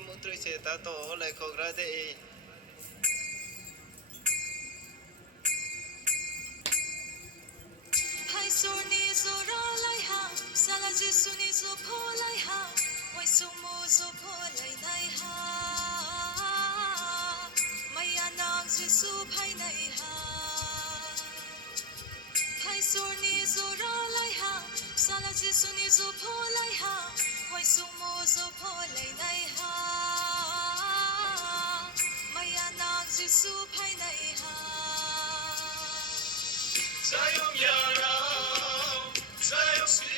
mutri se ta to lai khogra de Hai sorni zora lai ha sala jisuni zo pho lai ha oi sumo zo pho lai nai ha maya nak jisu phai nai ha Hai sorni zora lai ha sala jisuni zo pho lai ha oi sumo zo pho lai nai ha maya nak jisu phai nai ha Sayom Yara, Sayom